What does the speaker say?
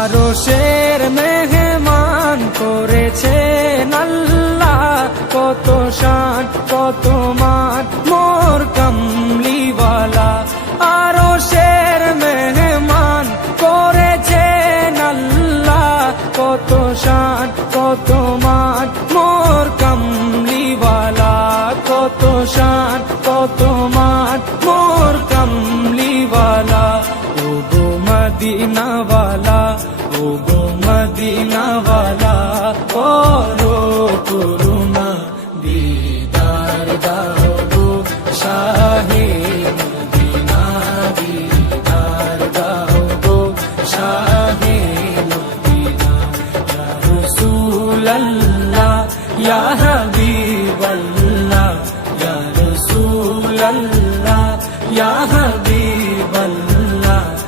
আরশের মেহমান করেছেন আল্লাহ, কত শান কত মান মোর কামলিওয়ালা। আরশের মেহমান করেছেন আল্লাহ, কত শান কত মান মোর কামলিওয়ালা, কত শান কত মান মোর কামলিওয়ালা। ও গো মদিনাওয়ালা, ও গো মদিনাওয়ালা।